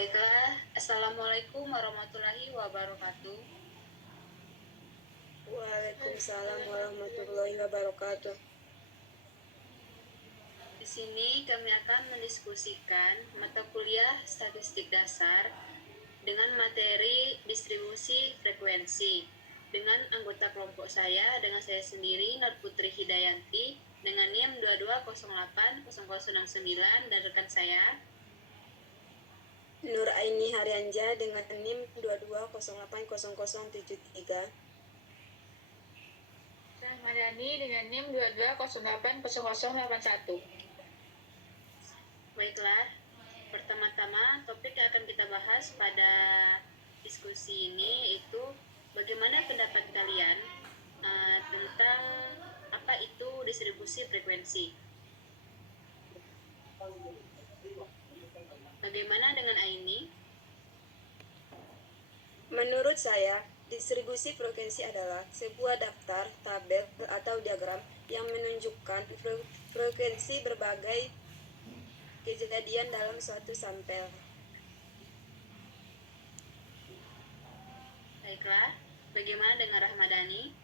Baiklah, Assalamualaikum warahmatullahi wabarakatuh. Waalaikumsalam warahmatullahi wabarakatuh. Di sini kami akan mendiskusikan mata kuliah statistik dasar dengan materi distribusi frekuensi dengan anggota kelompok saya dengan saya sendiri Nur Putri Hidayanti dengan NIM 22080069 dan rekan saya Nur Aini Haryanja dengan NIM 22080073. Rahmadani dengan NIM 22080081. Baiklah, pertama-tama topik yang akan kita bahas pada diskusi ini yaitu bagaimana pendapat kalian tentang apa itu distribusi frekuensi. Bagaimana dengan Aini? Menurut saya, distribusi frekuensi adalah sebuah daftar, tabel, atau diagram yang menunjukkan frekuensi berbagai kejadian dalam suatu sampel. Baiklah, bagaimana dengan Rahmadani?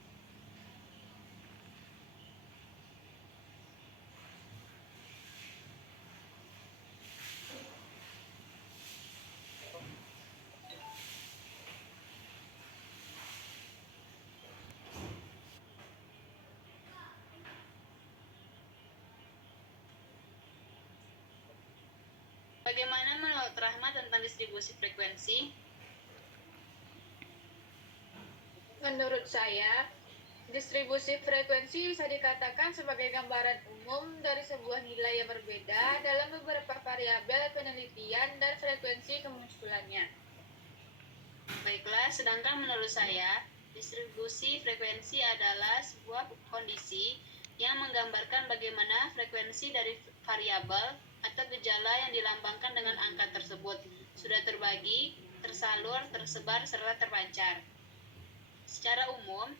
Bagaimana menurut Rahmat tentang distribusi frekuensi? Menurut saya, distribusi frekuensi bisa dikatakan sebagai gambaran umum dari sebuah nilai yang berbeda dalam beberapa variabel penelitian dan frekuensi kemunculannya. Baiklah, sedangkan menurut saya, distribusi frekuensi adalah sebuah kondisi yang menggambarkan bagaimana frekuensi dari variabel atau gejala yang dilambangkan dengan angka tersebut sudah terbagi, tersalur, tersebar, serta terpancar. Secara umum,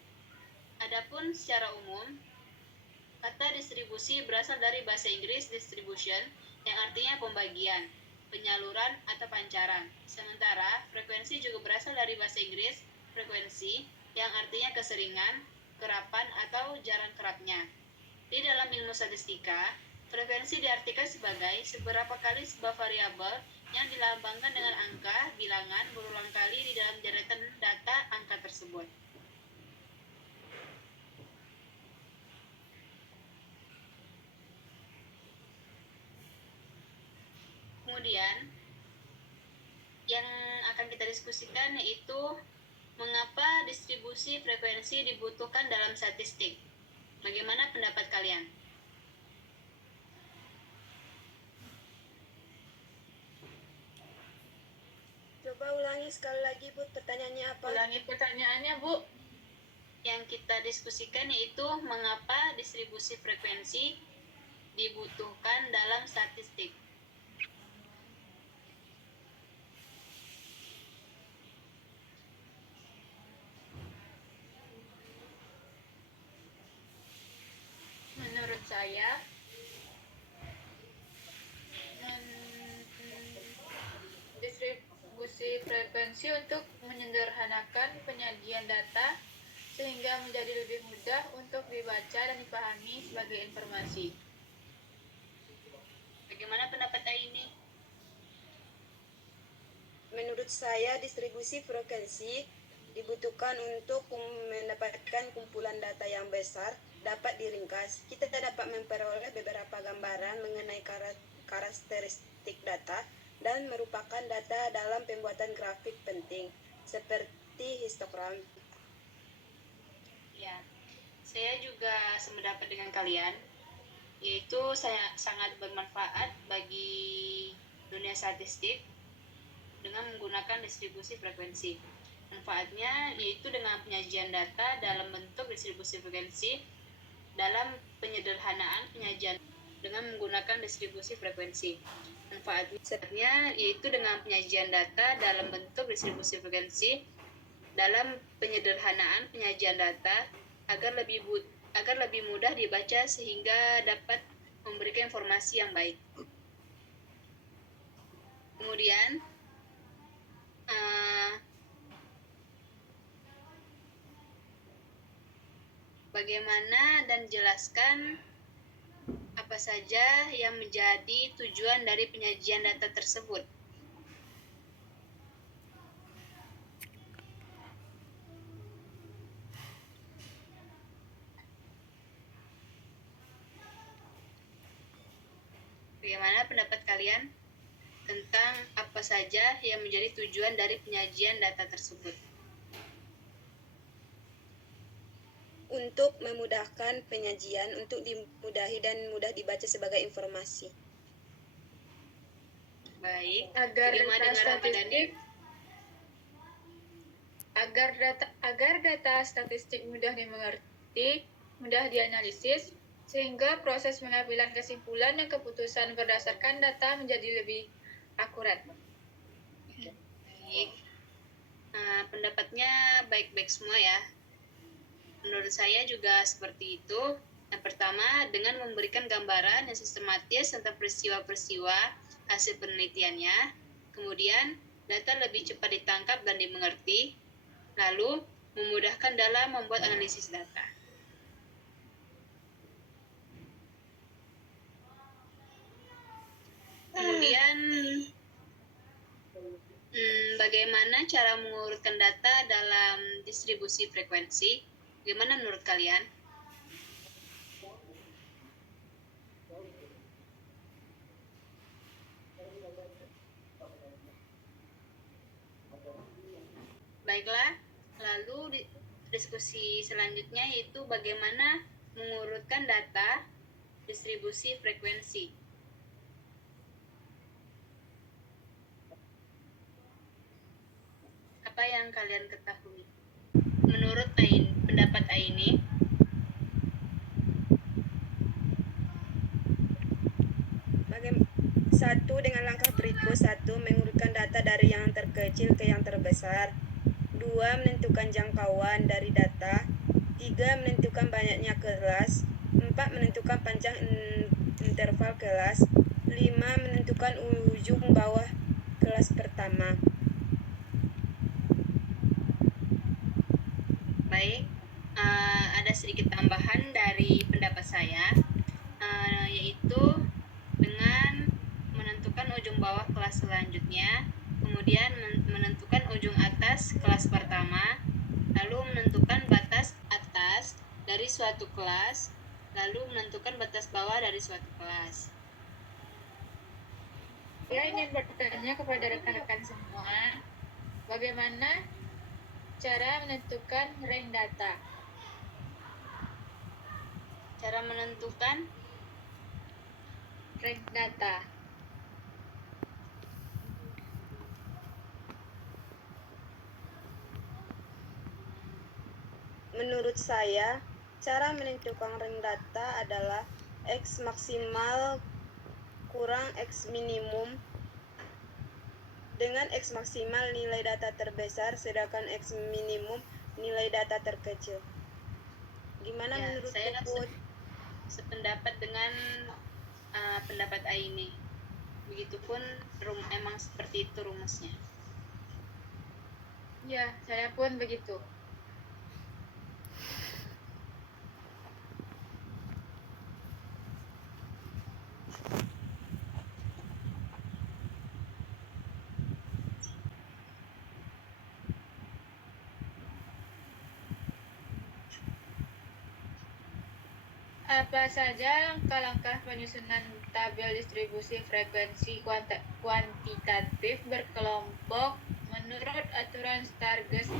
kata distribusi berasal dari bahasa Inggris distribution yang artinya pembagian, penyaluran, atau pancaran. Sementara frekuensi juga berasal dari bahasa Inggris frekuensi yang artinya keseringan, kerapan, atau jarak kerapnya. Di dalam ilmu statistika, frekuensi diartikan sebagai seberapa kali sebuah variabel yang dilambangkan dengan angka bilangan berulang kali di dalam deretan data angka tersebut. Kemudian, yang akan kita diskusikan yaitu mengapa distribusi frekuensi dibutuhkan dalam statistik. Bagaimana pendapat kalian? Coba ulangi sekali lagi, Bu, pertanyaannya apa? Ulangi pertanyaannya, Bu. Yang kita diskusikan yaitu mengapa distribusi frekuensi dibutuhkan dalam statistik. Menurut saya, distribusi frekuensi untuk menyederhanakan penyajian data sehingga menjadi lebih mudah untuk dibaca dan dipahami sebagai informasi. Bagaimana pendapat ini? Menurut saya, distribusi frekuensi dibutuhkan untuk mendapatkan kumpulan data yang besar dapat diringkas. Kita dapat memperoleh beberapa gambaran mengenai karakteristik data dan merupakan data dalam pembuatan grafik penting seperti histogram. Ya, saya juga sependapat dengan kalian, yaitu saya sangat bermanfaat bagi dunia statistik dengan menggunakan distribusi frekuensi. Manfaatnya yaitu dengan penyajian data dalam bentuk distribusi frekuensi dalam penyederhanaan penyajian dengan menggunakan distribusi frekuensi. Manfaatnya yaitu dengan penyajian data dalam bentuk distribusi frekuensi dalam penyederhanaan penyajian data agar lebih mudah dibaca sehingga dapat memberikan informasi yang baik. Kemudian, bagaimana dan jelaskan apa saja yang menjadi tujuan dari penyajian data tersebut. Bagaimana pendapat kalian tentang apa saja yang menjadi tujuan dari penyajian data tersebut? Untuk memudahkan penyajian, untuk dimudahi dan mudah dibaca sebagai informasi. Baik, Agar bagaimana data dengan Ramadhani? statistik agar data statistik mudah dimengerti, mudah dianalisis, sehingga proses pengambilan kesimpulan dan keputusan berdasarkan data menjadi lebih akurat. Baik, pendapatnya baik-baik semua ya. Menurut saya juga seperti itu. Yang pertama, dengan memberikan gambaran yang sistematis tentang peristiwa-peristiwa hasil penelitiannya. Kemudian, data lebih cepat ditangkap dan dimengerti. Lalu, memudahkan dalam membuat analisis data. Kemudian, bagaimana cara mengurutkan data dalam distribusi frekuensi? Bagaimana menurut kalian? Baiklah, lalu diskusi selanjutnya yaitu bagaimana mengurutkan data distribusi frekuensi. Apa yang kalian ketahui? Menurut pendapat Aini, Satu, dengan langkah berikut. 1. Mengurutkan data dari yang terkecil ke yang terbesar. 2. Menentukan jangkauan dari data. 3. Menentukan banyaknya kelas. 4. Menentukan panjang interval kelas. 5. Menentukan ujung bawah kelas pertama. baik, ada sedikit tambahan dari pendapat saya, yaitu dengan menentukan ujung bawah kelas selanjutnya, kemudian menentukan ujung atas kelas pertama, lalu menentukan batas atas dari suatu kelas, lalu menentukan batas bawah dari suatu kelas. Saya ingin bertanya kepada rekan-rekan semua, bagaimana cara menentukan rank data? Cara menentukan Rank data. Menurut saya, cara menentukan rank data adalah X maksimal kurang X minimum, dengan X maksimal nilai data terbesar, sedangkan X minimum nilai data terkecil. Gimana ya, menurut saya Puput? sependapat dengan pendapat Aini. Begitupun emang seperti itu rumusnya. Ya, saya pun begitu. Apa saja langkah-langkah penyusunan tabel distribusi frekuensi kuantitatif berkelompok menurut aturan Stargest?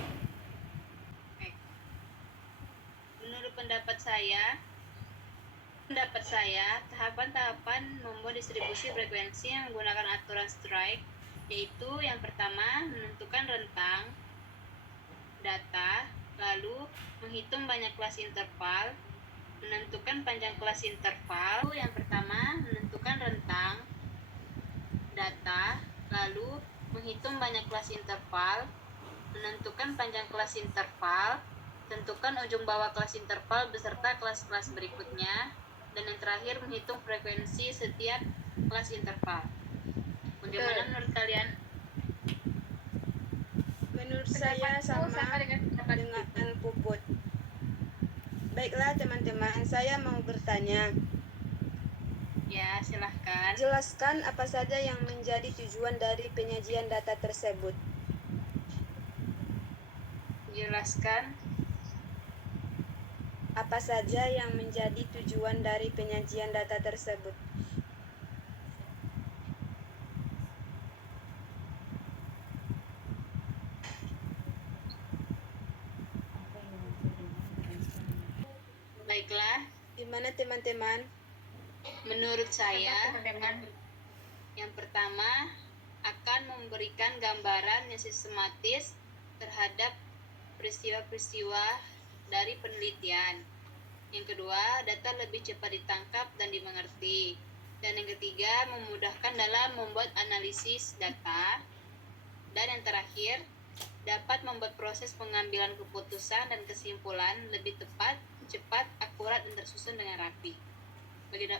Menurut pendapat saya, tahapan-tahapan membuat distribusi frekuensi yang menggunakan aturan strike, yaitu yang pertama menentukan rentang data, lalu menghitung banyak kelas interval, menentukan panjang kelas interval. Yang pertama menentukan rentang data, lalu menghitung banyak kelas interval, menentukan panjang kelas interval, tentukan ujung bawah kelas interval beserta kelas-kelas berikutnya, dan yang terakhir menghitung frekuensi setiap kelas interval. Bagaimana menurut kalian? Menurut saya sama dengan pendapat dengan Puput. Baiklah teman-teman, saya mau bertanya. Ya, silahkan. Jelaskan apa saja yang menjadi tujuan dari penyajian data tersebut. Jelaskan. Apa saja yang menjadi tujuan dari penyajian data tersebut? Baiklah, Gimana teman-teman? menurut saya teman-teman. yang pertama akan memberikan gambaran yang sistematis terhadap peristiwa-peristiwa dari penelitian. Yang kedua, data lebih cepat ditangkap dan dimengerti. Dan yang ketiga, memudahkan dalam membuat analisis data. Dan yang terakhir, dapat membuat proses pengambilan keputusan dan kesimpulan lebih tepat, cepat, akurat, dan tersusun dengan rapi.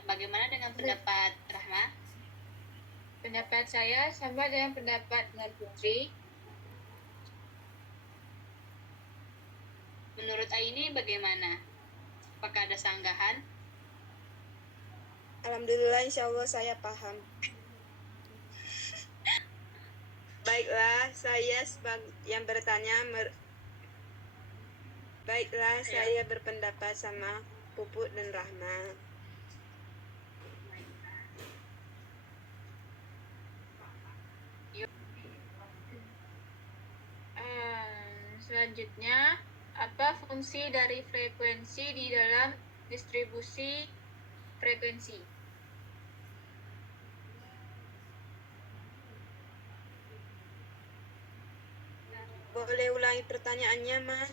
Bagaimana dengan pendapat Rahma? Pendapat saya sama dengan pendapat Nur Putri. Menurut Aini bagaimana? Apakah ada sanggahan? Alhamdulillah, insya Allah saya paham. Baiklah, saya yang bertanya. Baiklah, saya berpendapat sama Puput dan Rahma. Selanjutnya, apa fungsi dari frekuensi di dalam distribusi frekuensi? Boleh ulangi pertanyaannya, Mas?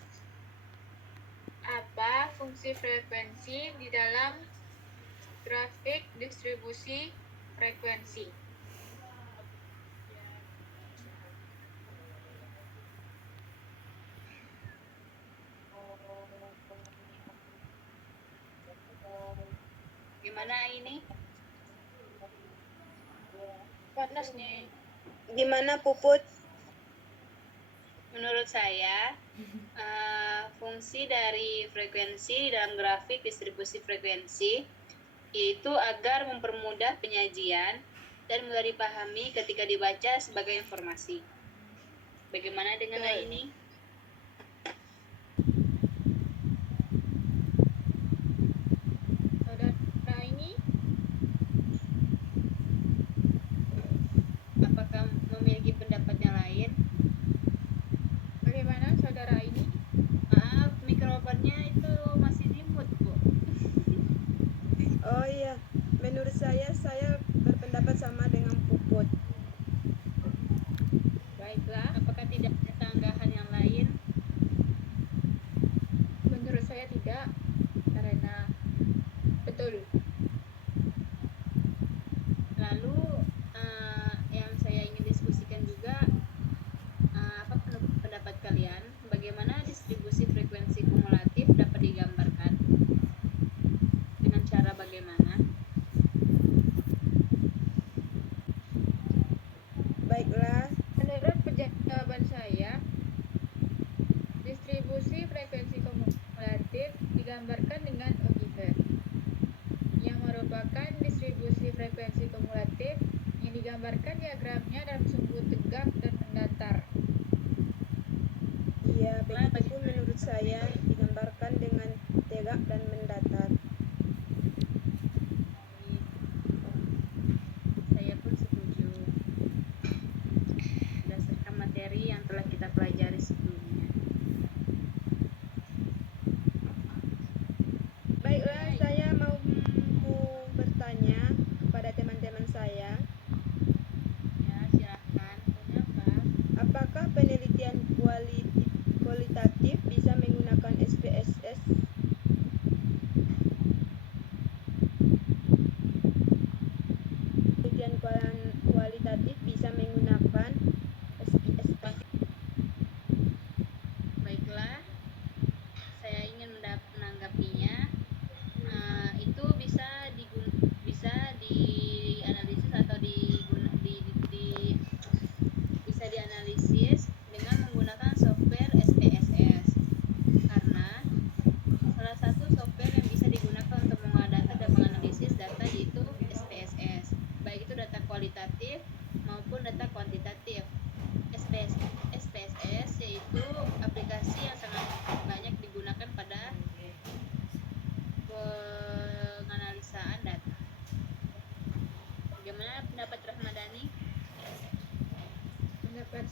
Apa fungsi frekuensi di dalam grafik distribusi frekuensi? Gimana ini? Panas nih. Gimana Puput? Menurut saya, fungsi dari frekuensi dalam grafik distribusi frekuensi yaitu agar mempermudah penyajian dan mudah dipahami ketika dibaca sebagai informasi. Bagaimana dengan ini? Saudara ini, Apakah memiliki pendapat yang lain? bagaimana saudara ini? Maaf, mikrofonnya itu masih di mute, Bu. Oh iya, menurut saya berpendapat sama dengan Puput. Baiklah, Apakah tidak ada sanggahan yang lain? menurut saya tidak, karena betul. Lalu yang saya ingin diskusikan juga, apa pendapat kalian? Bagaimana distribusi frekuensi kumulatif dapat digambarkan? Dengan cara bagaimana? Baiklah, Menurut jawaban saya, distribusi frekuensi kumulatif digambarkan dengan Ogiver, yang merupakan distribusi frekuensi kumulatif yang digambarkan diagramnya dalam sumbu tegak dan mendatar. iya begitupun menurut saya digambarkan dengan tegak dan mendatar. Saya pun setuju. Berdasarkan materi yang telah kita pelajari sebelumnya. Baiklah, saya mau bertanya kepada teman-teman saya, Ya, silahkan. Kenapa? apakah penelitian kualitatif bisa menggunakan SPSS? Penelitian kualitatif bisa menggunakan SPSS. Baiklah, saya ingin menanggapinya. Itu bisa dianalisis atau bisa dianalisis dengan menggunakan software SPSS.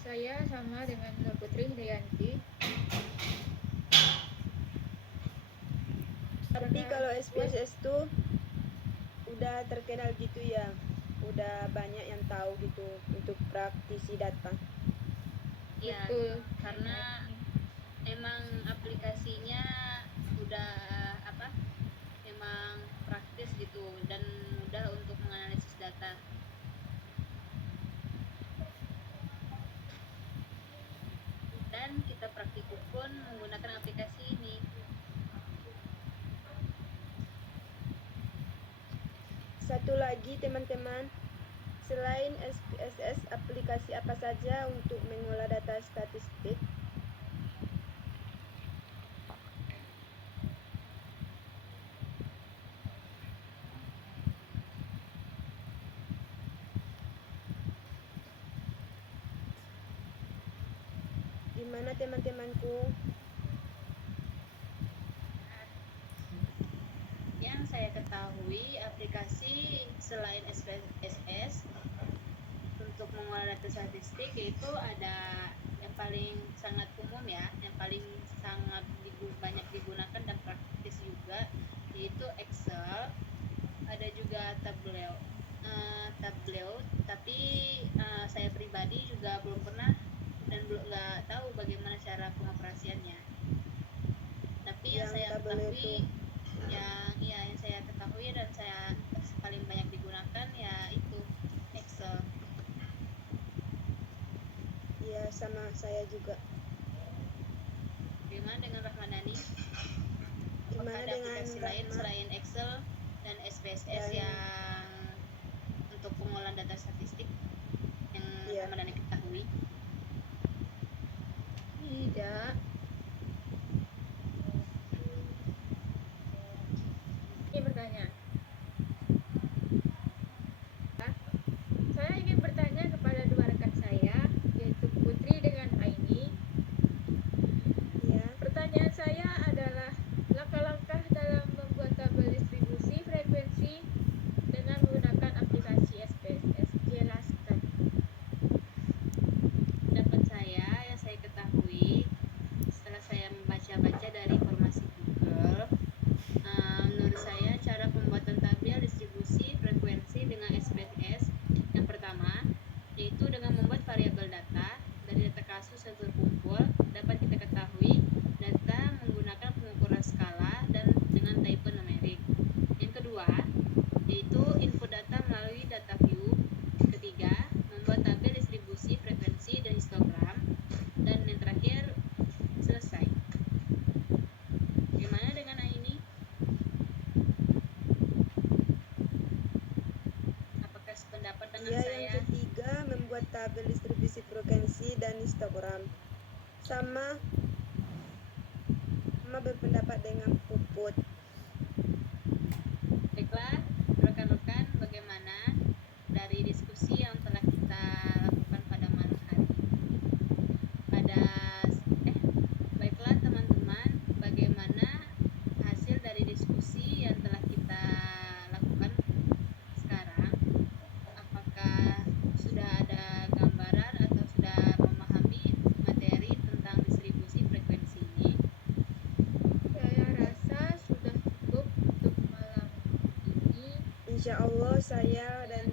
Saya sama dengan Nur Putri Hidayati. Tapi kalau SPSS tuh udah terkenal gitu ya, udah banyak yang tahu gitu untuk praktisi data. Ya, Betul. karena emang aplikasinya udah emang praktis gitu dan mudah untuk menganalisis data. Dan kita praktikum pun menggunakan aplikasi ini. Satu lagi teman-teman, selain SPSS, aplikasi apa saja untuk mengolah data statistik? Gimana teman-temanku? Yang saya ketahui aplikasi selain SPSS untuk mengolah data statistik yaitu ada yang paling sangat umum ya, yang paling sangat banyak digunakan dan praktis juga, yaitu Excel. Ada juga Tableau. Tapi saya pribadi juga belum pernah dan belum nggak tahu bagaimana cara pengoperasiannya. Tapi yang Yang saya Tableau ketahui itu. yang saya ketahui dan saya paling banyak digunakan ya itu Excel. Ya, sama saya juga. Bagaimana dengan Rahmadani? Apakah Gimana ada dengan aplikasi lain Rahma? selain Excel dan SPSS Dan- yang untuk pengolahan data statistik yang Iya. Rahmadani ketahui? Tidak. Ini bertanya. Saya ingin bertanya kepada dua rekan saya, yaitu Putri dengan Aini. Ya. Pertanyaan saya adalah langkah-langkah dalam membuat tabel distribusi frekuensi dengan menggunakan aplikasi SPSS. Jelaskan. Pendapat saya yang saya ketahui setelah saya membaca-baca dari informasi Google, menurut saya cara pembuatan tabel distribusi frekuensi dengan SPSS yang pertama yaitu dengan membuat variabel data. Dari data kasus yang terkumpul dapat kita ketahui data menggunakan pengukuran skala dan dengan type numerik. Yang kedua yaitu input data melalui data view. Ketiga, membuat tabel distribusi frekuensi dan histogram. Dan yang terakhir, selesai. Gimana dengan ini? Apakah sependapat dengan Ya, saya? yang ketiga membuat tabel distribusi frekuensi dan histogram. Sama berpendapat dengan Puput. Baiklah, rekan-rekan, bagaimana dari diskusi yang telah kita lakukan pada malam hari? Baiklah teman-teman, bagaimana hasil dari diskusi yang telah kita lakukan sekarang? Apakah sudah ada gambaran atau sudah memahami materi tentang distribusi frekuensi ini? Saya rasa sudah cukup untuk malam ini. Insya Allah saya dan